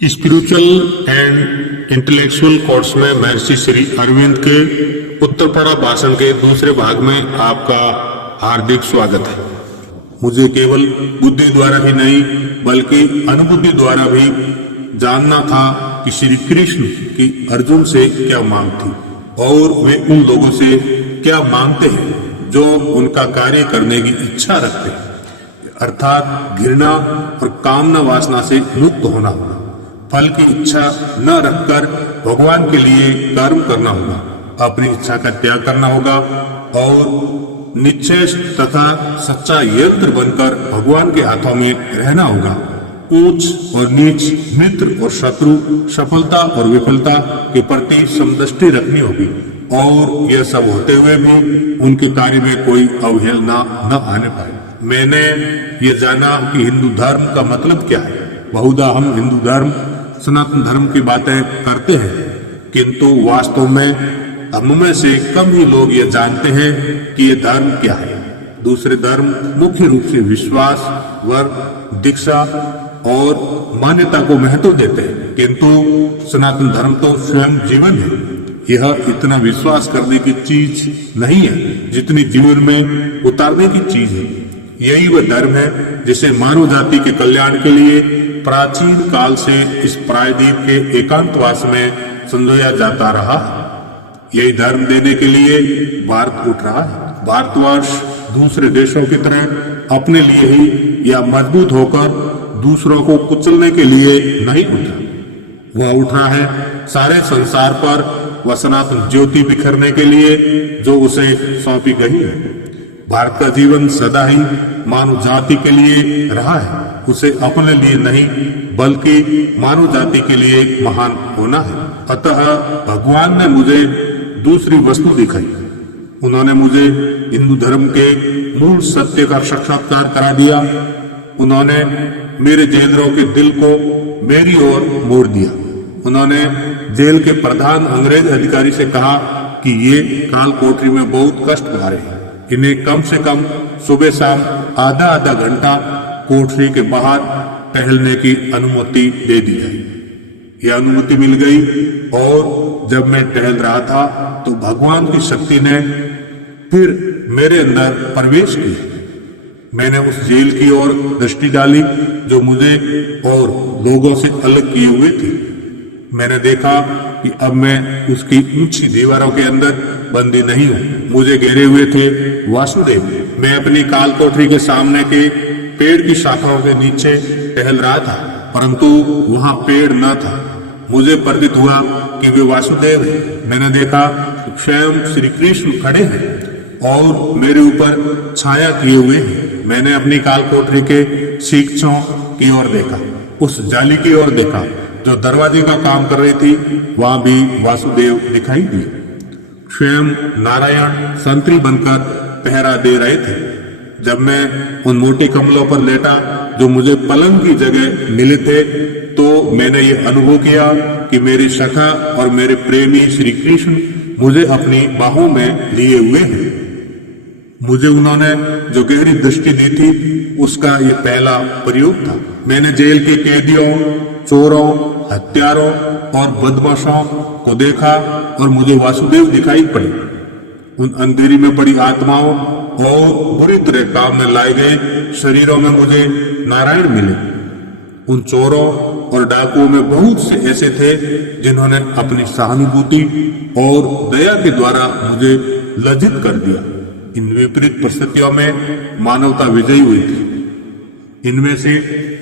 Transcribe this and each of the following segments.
Spiritual and intellectual course में महर्षि श्री अरविंद के उत्तरपड़ा भाषण के दूसरे भाग में आपका हार्दिक स्वागत है। मुझे केवल बुद्धि द्वारा ही नहीं बल्कि अनुभूति द्वारा भी जानना था कि श्री कृष्ण की अर्जुन से क्या मांग थी और वे उन लोगों से क्या मांगते हैं जो उनका कार्य करने की इच्छा रखते हैं, अर्थात घृणा और कामना वासना से मुक्त होना, फल की इच्छा न रखकर भगवान के लिए कर्म करना होगा, अपनी इच्छा का त्याग करना होगा और निश्चय तथा सच्चा यंत्र बनकर भगवान के हाथों में रहना होगा। ऊंच और नीच, मित्र और शत्रु, सफलता और विफलता के प्रति समदृष्टि रखनी होगी और यह सब होते हुए भी उनके कार्य में कोई अवहेलना न आने पाए। मैंने ये जाना कि हिंदू धर्म का मतलब क्या है। बहुधा हम हिंदू धर्म, सनातन धर्म की बातें करते हैं, किंतु वास्तव में हम में से कम ही लोग ये जानते हैं कि ये धर्म क्या है। दूसरे धर्म मुख्य रूप से विश्वास, वर्ग, दीक्षा और मान्यता को महत्व देते हैं, किंतु सनातन धर्म तो स्वयं जीवन है। यह इतना विश्वास करने की चीज नहीं है जितनी जीवन में उतारने की चीज है। यही वह धर्म है जिसे मानव जाति के कल्याण के लिए प्राचीन काल से इस प्रायद्वीप के एकांतवास में संजोया जाता रहा। यही धर्म देने के लिए भारत उठ रहा है। भारतवर्ष दूसरे देशों की तरह अपने लिए ही या मजबूत होकर दूसरों को कुचलने के लिए नहीं उठा। वह उठ रहा है सारे संसार पर वह सनातन ज्योति बिखरने के लिए जो उसे सौंपी गई है। भारत का जीवन सदा ही मानव जाति के लिए रहा है। उसे अपने लिए नहीं बल्कि मानव जाति के लिए महान होना है। अतः भगवान ने मुझे दूसरी वस्तु दिखाई। उन्होंने मुझे हिंदू धर्म के मूल सत्य का साक्षात्कार करा दिया। उन्होंने मेरे जेलरों के दिल को मेरी ओर मोड़ दिया। उन्होंने जेल के प्रधान अंग्रेज अधिकारी से कहा कि ये काल कोठरी में बहुत कष्ट पा रहे हैं, इन्हें कम से कम सुबह शाम आधा आधा घंटा कोठरी के बाहर टहलने की अनुमति दे दी जाए। यह अनुमति मिल गई और जब मैं टहल रहा था तो भगवान की शक्ति ने फिर मेरे अंदर प्रवेश किया। मैंने उस जेल की ओर दृष्टि डाली जो मुझे और लोगों से अलग किए हुए थी। मैंने देखा कि अब मैं उसकी ऊंची दीवारों के अंदर बंदी नहीं हूँ। मुझे घेरे हुए थे वासुदेव। मैं अपनी काल कोठरी के सामने के पेड़ की शाखाओं के नीचे टहल रहा था, परंतु वहां पेड़ न था। मुझे प्रतीत हुआ कि वे वासुदेव हैं। मैंने देखा कि स्वयं श्री कृष्ण खड़े हैं और मेरे ऊपर छाया किए हुए हैं। मैंने अपनी काल कोठरी के शिक्षों की ओर देखा, उस जाली की ओर देखा जो दरवाजे का काम कर रही थी। वहां भी वासुदेव दिखाई दिए। स्वयं नारायण संतरी बनकर पहरा दे रहे थे। जब मैं उन मोटे कमलों पर लेटा जो मुझे पलंग की जगह मिले थे, तो मैंने ये अनुभव किया कि मेरी सखा और मेरे प्रेमी श्री कृष्ण मुझे अपनी बाहों में लिए हुए हैं। मुझे उन्होंने जो गहरी दृष्टि दी थी उसका ये पहला प्रयोग था। मैंने जेल के कैदियों, चोरों, हत्यारों और बदमाशों को देखा और मुझे वासुदेव दिखाई पड़े। उन अंधेरी में पड़ी आत्माओं और बुरी तरह काम में लाए गए शरीरों में मुझे नारायण मिले। उन चोरों और डाकुओं में बहुत से ऐसे थे जिन्होंने अपनी सहानुभूति और दया के द्वारा मुझे लज्जित कर दिया। इन विपरीत परिस्थितियों में मानवता विजयी हुई थी। इनमें से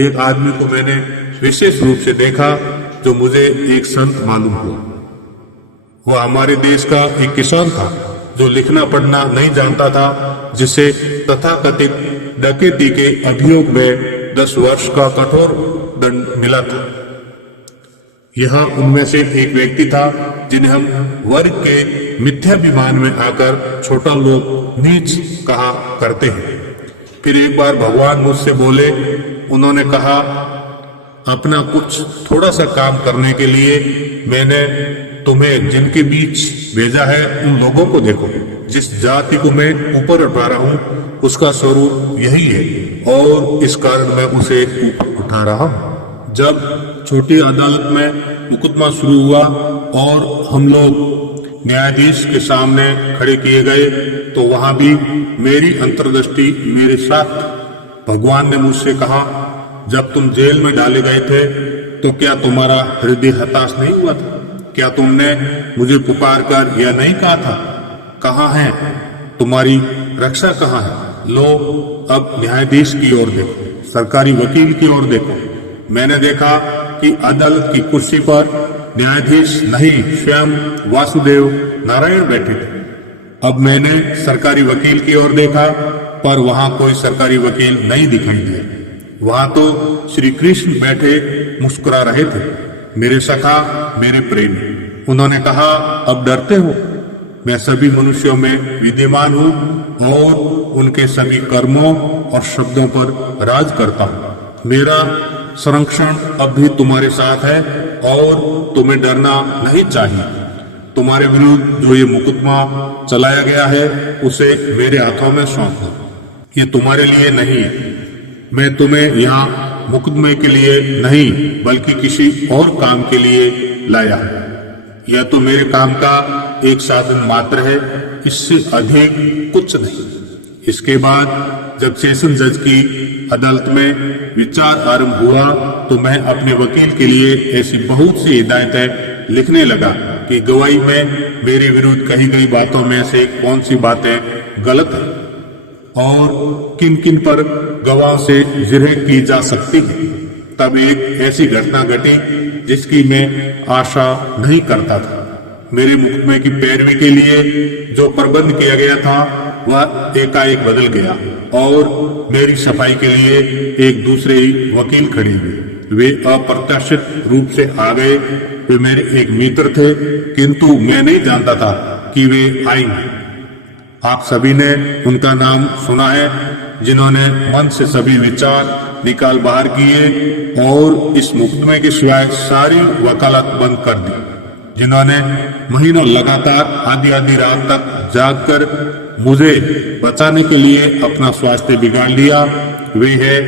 एक आदमी को मैंने विशेष रूप से देखा जो मुझे एक संत मालूम हुआ। वह हमारे देश का एक किसान था जो लिखना पढ़ना नहीं जानता था, जिसे तथाकथित डकैती के अभियोग में 10 वर्ष का कठोर दंड मिला था। यह उनमें से एक व्यक्ति था जिन्हें हम वर्ग के मिथ्याभिमान में आकर छोटा लोग, नीच कहा करते हैं। फिर एक बार भगवान मुझसे बोले। उन्होंने कहा, अपना कुछ थोड़ा सा काम करने के लिए मैंने तुम्हें जिनके बीच भेजा है उन लोगों को देखो। जिस जाति को मैं ऊपर उठा रहा हूँ उसका स्वरूप यही है और इस कारण मैं उसे ऊपर उठा रहा हूँ। जब छोटी अदालत में मुकदमा शुरू हुआ और हम लोग न्यायाधीश के सामने खड़े किए गए तो वहां भी मेरी अंतर्दृष्टि मेरे साथ भगवान ने मुझसे कहा, जब तुम जेल में डाले गए थे तो क्या तुम्हारा हृदय हताश नहीं हुआ था? क्या तुमने मुझे पुकार कर यह नहीं कहा था, कहाँ है तुम्हारी रक्षा, कहाँ है? लो अब न्यायाधीश की ओर देखो, सरकारी वकील की ओर देखो। मैंने देखा कि अदालत की कुर्सी पर न्यायाधीश नहीं, स्वयं वासुदेव नारायण बैठे थे। अब मैंने सरकारी वकील की ओर देखा पर वहां कोई सरकारी वकील नहीं दिखाई दिया। वहां तो श्री कृष्ण बैठे मुस्कुरा रहे थे, मेरे सखा, मेरे प्रेमी। उन्होंने कहा, अब डरते हो? मैं सभी मनुष्यों में विद्यमान हूँ और उनके सभी कर्मों और शब्दों पर राज करता हूँ। मेरा संरक्षण अब भी तुम्हारे साथ है और तुम्हें डरना नहीं चाहिए। तुम्हारे विरुद्ध जो ये मुकदमा चलाया गया है उसे मेरे हाथों में सौंप दो। ये तुम्हारे लिए नहीं, मैं तुम्हें यहाँ मुकदमे के लिए नहीं बल्कि किसी और काम के लिए लाया है। यह तो मेरे काम का एक साधन मात्र है, इससे अधिक कुछ नहीं। इसके बाद जब सेशन जज की अदालत में विचार आरंभ हुआ तो मैं अपने वकील के लिए ऐसी बहुत सी हिदायतें लिखने लगा कि गवाही में मेरे विरुद्ध कही गई बातों में से कौन सी बातें गलत है और किन किन पर गवाह से जिरह की जा सकती है। तब एक ऐसी घटना घटी जिसकी मैं आशा नहीं करता था। मेरे मुकदमे की पैरवी के लिए जो प्रबंध किया गया था वह एकाएक बदल गया और मेरी सफाई के लिए एक दूसरे ही वकील खड़े हुए। वे अप्रत्याशित रूप से आ गए। वे मेरे एक मित्र थे किंतु मैं नहीं जानता था कि वे आएंगे। आप सभी ने उनका नाम सुना है, जिन्होंने मन से सभी विचार निकाल बाहर किए और इस मुकदमे के सिवाय सारी वकालत बंद कर दी, जिन्होंने महीनों लगातार आधी रात तक जागकर मुझे बचाने के लिए अपना स्वास्थ्य बिगाड़ लिया। वे है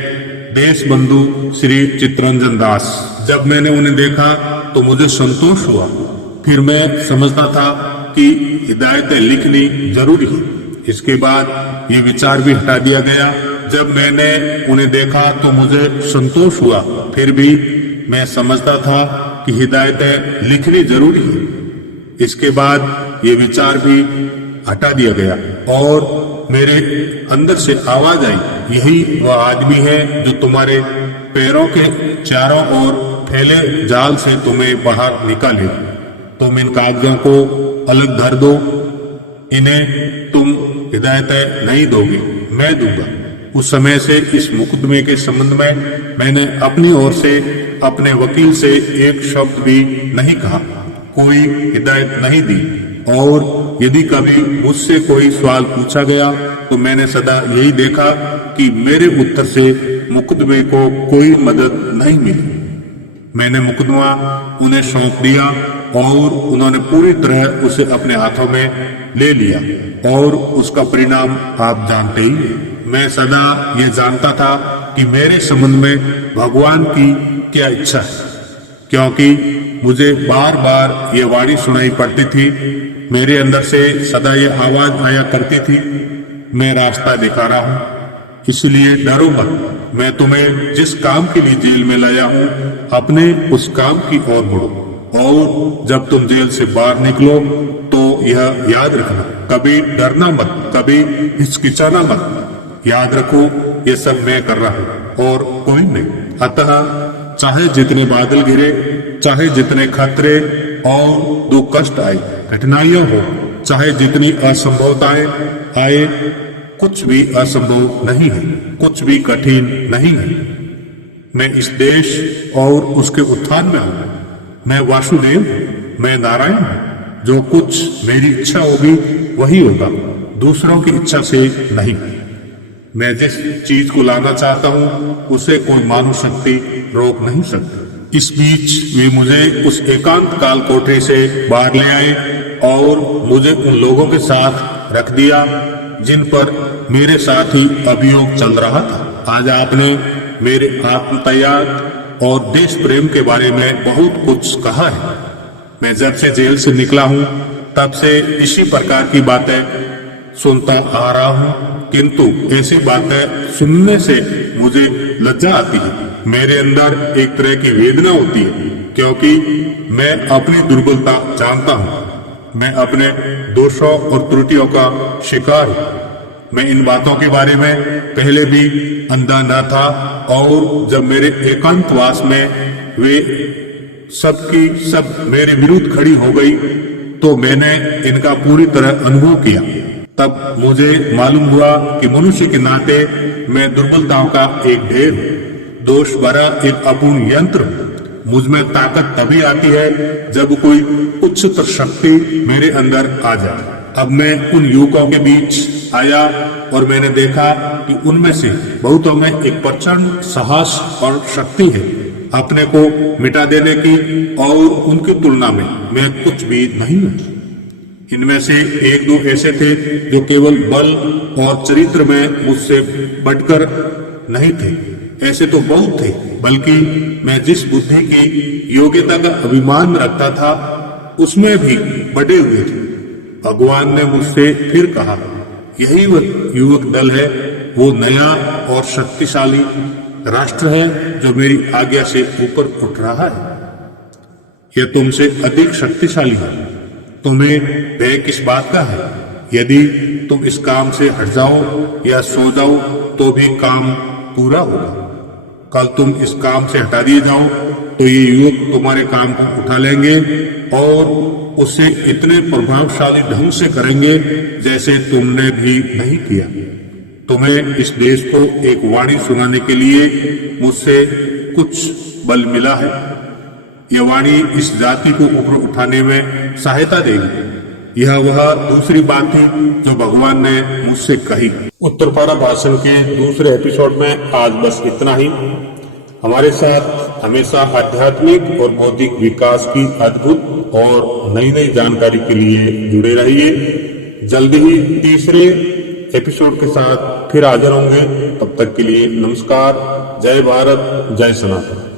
देश बंधु श्री चित्तरंजन दास। जब मैंने उन्हें देखा तो मुझे संतोष हुआ। फिर मैं समझता था कि हिदायतें लिखनी जरूरी है। इसके बाद ये विचार भी हटा दिया गया। जब मैंने उन्हें देखा तो मुझे संतोष हुआ, फिर भी मैं समझता था कि हिदायतें लिखनी जरूरी है। इसके बाद ये विचार भी हटा दिया गया और मेरे अंदर से आवाज आई, यही वह आदमी है जो तुम्हारे पैरों के चारों ओर फैले जाल से तुम्हें बाहर निकाले। तुम इन कागजों को अलग धर दो, इन्हें तुम हिदायतें नहीं दोगे, मैं दूंगा। उस समय से इस मुकदमे के संबंध में मैंने अपनी ओर से अपने वकील से एक शब्द भी नहीं कहा, कोई हिदायत नहीं दी और यदि कभी मुझसे कोई सवाल पूछा गया तो मैंने सदा यही देखा कि मेरे उत्तर से मुकदमे को कोई मदद नहीं मिली। मैंने मुकदमा उन्हें सौंप दिया और उन्होंने पूरी तरह उसे अपने हाथों में ले लिया और उसका परिणाम आप जानते ही हैं। मैं सदा ये जानता था कि मेरे संबंध में भगवान की क्या इच्छा है, क्योंकि मुझे बार बार ये वाणी सुनाई पड़ती थी। मेरे अंदर से सदा ये आवाज आया करती थी, मैं रास्ता दिखा रहा हूँ, इसलिए डरो मत। मैं तुम्हें जिस काम के लिए जेल में लाया हूँ अपने उस काम की ओर बढ़ो और जब तुम जेल से बाहर निकलो तो यह याद रखना, कभी डरना मत, कभी हिचकिचाना मत। याद रखो ये सब मैं कर रहा हूँ और कोई नहीं। अतः चाहे जितने बादल घिरे, चाहे जितने खतरे और दुख कष्ट आए, कठिनाइयां हो, चाहे जितनी असंभवताएं आए, कुछ भी असंभव नहीं है, कुछ भी कठिन नहीं है। मैं इस देश और उसके उत्थान में हूँ। मैं वासुदेव, मैं नारायण हूँ। जो कुछ मेरी इच्छा होगी वही होगा, दूसरों की इच्छा से नहीं। मैं जिस चीज को लाना चाहता हूँ उसे कोई मानव शक्ति रोक नहीं सकती। इस बीच वे मुझे उस एकांत काल कोठरी से बाहर ले आए और मुझे उन लोगों के साथ रख दिया जिन पर मेरे साथ ही अभियोग चल रहा था। आज आपने मेरे आत्मत्याग और देश प्रेम के बारे में बहुत कुछ कहा है। मैं जब से जेल से निकला हूँ तब से इसी प्रकार की बातें सुनता आ रहा हूँ, किंतु ऐसी बातें सुनने से मुझे लज्जा आती है। मेरे अंदर एक तरह की वेदना होती है, क्योंकि मैं अपनी दुर्बलता जानता हूँ। मैं अपने दोषों और त्रुटियों का शिकार हूँ। मैं इन बातों के बारे में पहले भी अंधा न था, और जब मेरे एकांतवास में वे सबकी सब मेरे विरुद्ध खड़ी हो गई तो मैंने इनका पूरी तरह अनुभव किया। तब मुझे मालूम हुआ कि मनुष्य के नाते मैं दुर्बलताओं का एक ढेर, दोष भरा एक अपूर्ण यंत्र। मुझ में ताकत तभी आती है जब कोई उच्चतर शक्ति मेरे अंदर आ जाए। अब मैं उन युवकों के बीच आया और मैंने देखा कि उनमें से बहुतों में एक प्रचंड साहस और शक्ति है अपने को मिटा देने की, और उनकी तुलना में मैं कुछ भी नहीं हूँ। इनमें से एक दो ऐसे थे जो केवल बल और चरित्र में मुझसे बढ़कर नहीं थे, ऐसे तो बहुत थे, बल्कि मैं जिस बुद्धि की योग्यता का अभिमान रखता था उसमें भी बढ़े हुए थे। भगवान ने मुझसे फिर कहा, यही वह युवक दल है, वो नया और शक्तिशाली राष्ट्र है जो मेरी आज्ञा से ऊपर उठ रहा है। यह तुमसे अधिक शक्तिशाली है, तुम्हें भय किस बात का है? यदि तुम इस काम से हट जाओ या सो जाओ तो भी काम पूरा होगा। कल तुम इस काम से हटा दिए जाओ तो ये युवक तुम्हारे काम को उठा लेंगे और उसे इतने प्रभावशाली ढंग से करेंगे जैसे तुमने भी नहीं किया। तुम्हें इस देश को एक वाणी सुनाने के लिए मुझसे कुछ बल मिला है। यह वाणी इस जाति को ऊपर उठाने में सहायता देगी। यह वह दूसरी बात थी जो भगवान ने मुझसे कही। उत्तरपाड़ा भाषण के दूसरे एपिसोड में आज बस इतना ही। हमारे साथ हमेशा आध्यात्मिक और बौद्धिक विकास की अद्भुत और नई नई जानकारी के लिए जुड़े रहिए। जल्दी ही तीसरे एपिसोड के साथ फिर हाजिर होंगे। तब तक के लिए नमस्कार। जय भारत, जय सनातन।